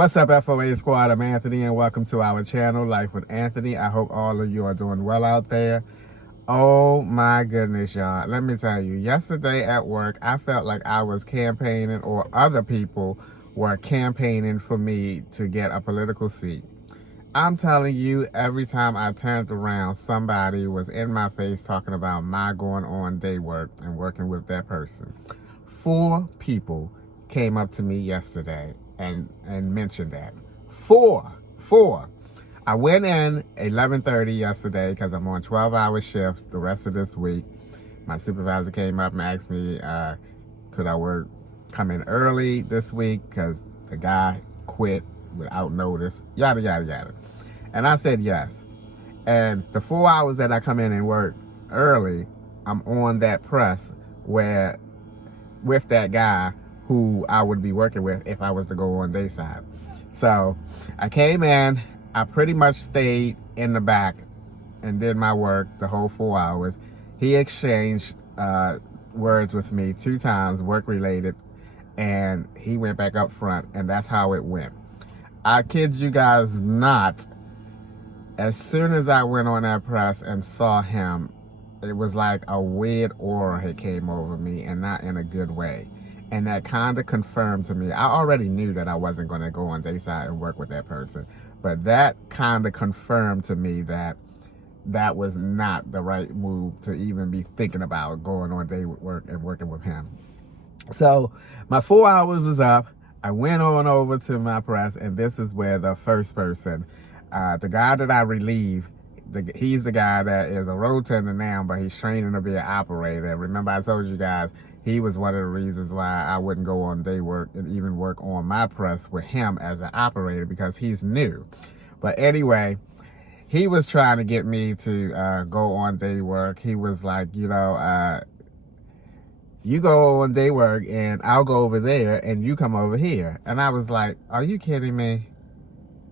What's up, FOA Squad? I'm Anthony, and welcome to our channel, Life with Anthony. I hope all of you are doing well out there. Oh my goodness, y'all. Let me tell you, yesterday at work, I felt like I was campaigning, or other people were campaigning for me to get a political seat. I'm telling you, every time I turned around, somebody was in my face talking about my going on day work and working with that person. 4 people came up to me yesterday and mentioned that. Four. I went in 11:30 yesterday because I'm on 12-hour shift the rest of this week. My supervisor came up and asked me, could I come in early this week because the guy quit without notice, yada, yada, yada. And I said yes. And the 4 hours that I come in and work early, I'm on that press with that guy who I would be working with if I was to go on day side. So I came in, I pretty much stayed in the back and did my work the whole 4 hours. He exchanged words with me 2 times, work related, and he went back up front, and that's how it went. I kid you guys not, as soon as I went on that press and saw him, it was like a weird aura had came over me, and not in a good way. And that kind of confirmed to me, I already knew that I wasn't going to go on dayside and work with that person, but that kind of confirmed to me that that was not the right move to even be thinking about going on day work and working with him. So my 4 hours was up. I went on over to my press, and this is where the first person, the guy that I relieved, he's the guy that is a road tender now, but he's training to be an operator. Remember, I told you guys, he was one of the reasons why I wouldn't go on day work and even work on my press with him as an operator, because he's new. But anyway, he was trying to get me to go on day work. He was like, you go on day work and I'll go over there and you come over here. And I was like, are you kidding me?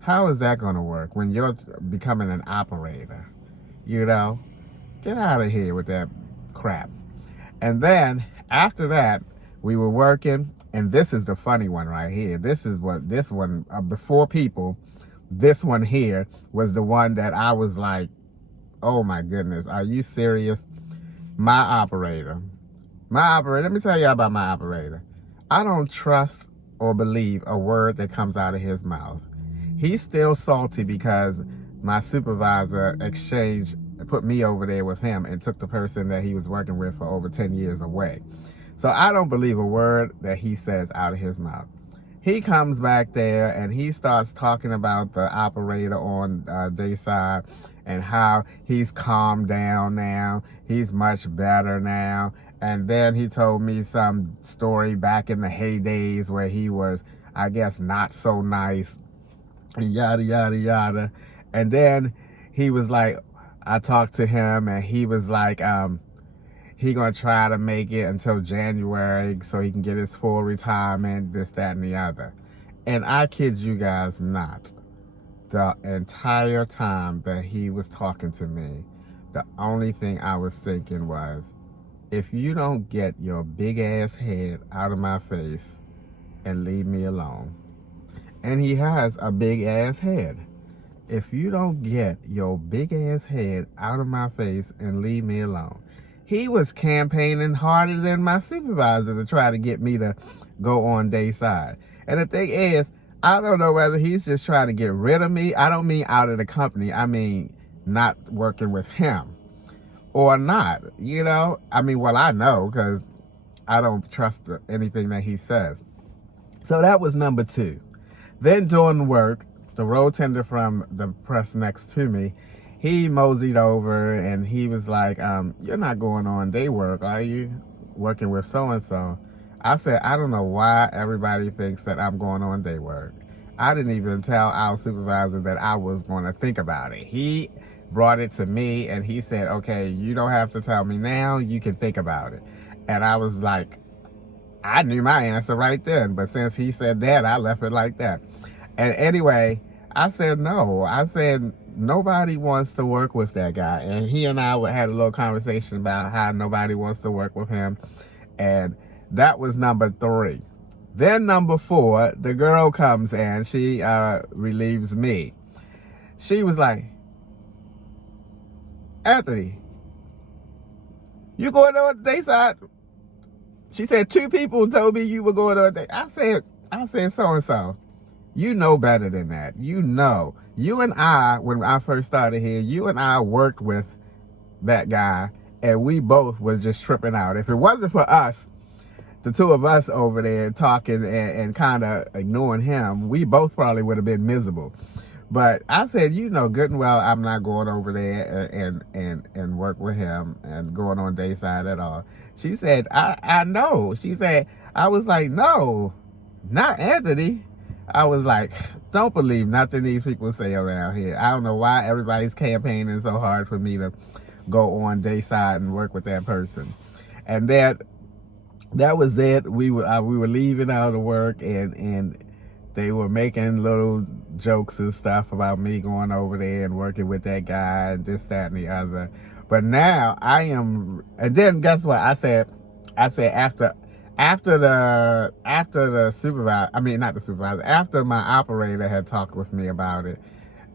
How is that going to work when you're becoming an operator? Get out of here with that crap. And then after that, we were working, and this is the funny one right here. This one of the 4 people, this one here was the one that I was like, oh my goodness, are you serious? My operator, let me tell you about my operator. I don't trust or believe a word that comes out of his mouth. He's still salty because my supervisor put me over there with him and took the person that he was working with for over 10 years away. So I don't believe a word that he says out of his mouth. He comes back there and he starts talking about the operator on dayside and how he's calmed down now. He's much better now. And then he told me some story back in the heydays where he was, I guess, not so nice, and yada, yada, yada. And then he was like, I talked to him and he was like, he gonna try to make it until January so he can get his full retirement, this, that, and the other. And I kid you guys not, the entire time that he was talking to me, the only thing I was thinking was, if you don't get your big ass head out of my face and leave me alone. And he has a big ass head. If you don't get your big ass head out of my face and leave me alone. He was campaigning harder than my supervisor to try to get me to go on day side. And the thing is, I don't know whether he's just trying to get rid of me. I don't mean out of the company. I mean not working with him or not, well, I know, because I don't trust anything that he says. So that was number 2. Then during work, the road tender from the press next to me, he moseyed over and he was like, you're not going on day work, are you? Working with so-and-so. I said, I don't know why everybody thinks that I'm going on day work. I didn't even tell our supervisor that I was going to think about it. He brought it to me and he said, okay, you don't have to tell me now, you can think about it. And I was like, I knew my answer right then, but since he said that, I left it like that. And anyway, I said no. I said nobody wants to work with that guy. And he and I had a little conversation about how nobody wants to work with him. And that was number 3. Then number 4, the girl comes in. She relieves me. She was like, Anthony, you going on the day side? She said 2 people told me you were going on the day. I said so-and-so. You know better than that. You know. You and I, when I first started here, you and I worked with that guy, and we both was just tripping out. If it wasn't for us, the 2 of us over there talking and kind of ignoring him, we both probably would have been miserable. But I said, you know good and well, I'm not going over there and work with him and going on dayside at all. She said, I know. She said, I was like, no, not Anthony. I was like, don't believe nothing these people say around here. I don't know why everybody's campaigning so hard for me to go on dayside and work with that person. And that was it. We were leaving out of work, and they were making little jokes and stuff about me going over there and working with that guy and this, that, and the other. But now I am, and then guess what? I said after the supervisor, I mean not the supervisor, after my operator had talked with me about it,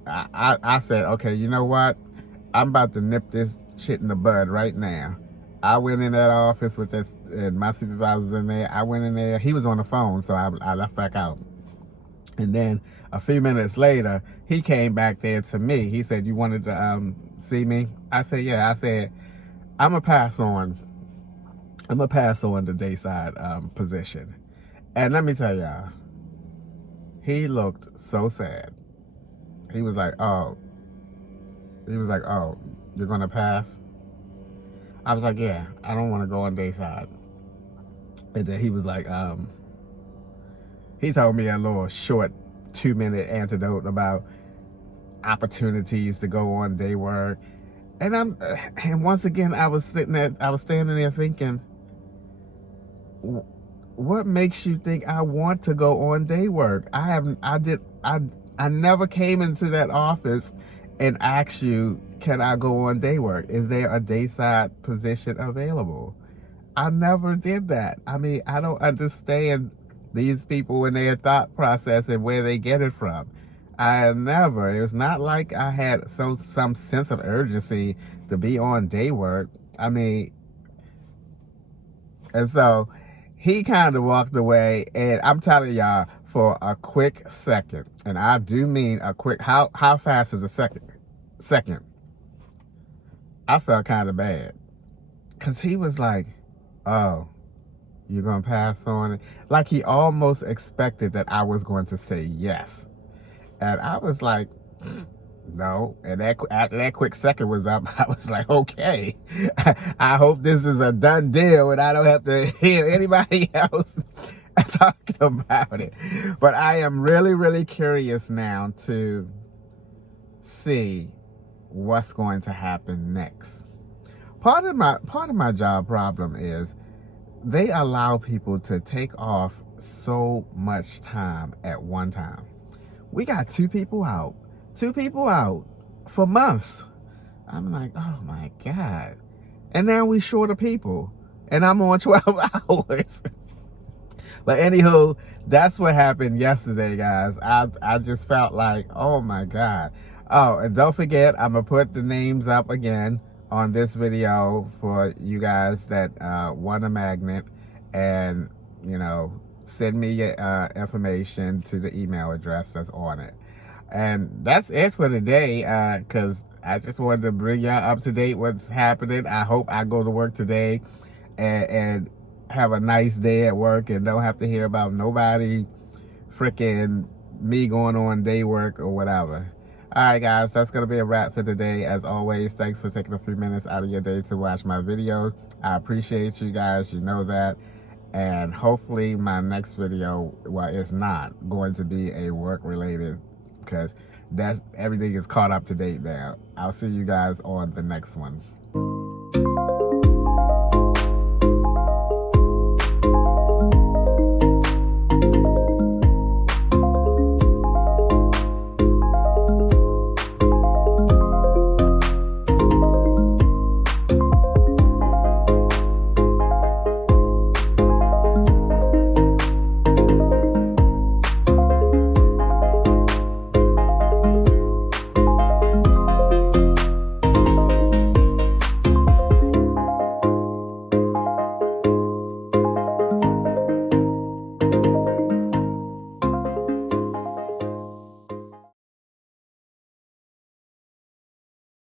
I said, okay, you know what? I'm about to nip this shit in the bud right now. I went in that office with this, and my supervisor was in there. I went in there. He was on the phone, so I left back out. And then a few minutes later, he came back there to me. He said, you wanted to see me? I said, yeah. I said, I'm going to pass on the dayside position. And let me tell y'all, he looked so sad. He was like, oh, you're going to pass? I was like, yeah, I don't want to go on dayside. And then he was like, he told me a little short 2-minute anecdote about opportunities to go on day work. And once again, I was standing there thinking, what makes you think I want to go on day work? I never came into that office and asked you, can I go on day work? Is there a dayside position available? I never did that. I mean, I don't understand these people and their thought process and where they get it from. It was not like I had some sense of urgency to be on day work. I mean, and so he kind of walked away, and I'm telling y'all, for a quick second, and I do mean a quick, how fast is a second? I felt kind of bad, because he was like, oh, you're going to pass on it? Like he almost expected that I was going to say yes. And I was like, no. And after that quick second was up, I was like, okay, I hope this is a done deal and I don't have to hear anybody else talking about it. But I am really, really curious now to see what's going to happen next. Part of my job problem is they allow people to take off so much time at one time. We got 2 people out for months. I'm like, oh my God. And now we short of people, and I'm on 12 hours. But anywho, that's what happened yesterday, guys. I just felt like, oh my God. Oh, and don't forget, I'm going to put the names up again on this video for you guys that want a magnet, and send me your information to the email address that's on it. And that's it for today, because I just wanted to bring y'all up to date what's happening. I hope I go to work today and have a nice day at work and don't have to hear about nobody freaking me going on day work or whatever. All right, guys, that's going to be a wrap for today. As always, thanks for taking a few minutes out of your day to watch my videos. I appreciate you guys. You know that. And hopefully my next video, well, it's not going to be a work-related, because everything is caught up to date now. I'll see you guys on the next one.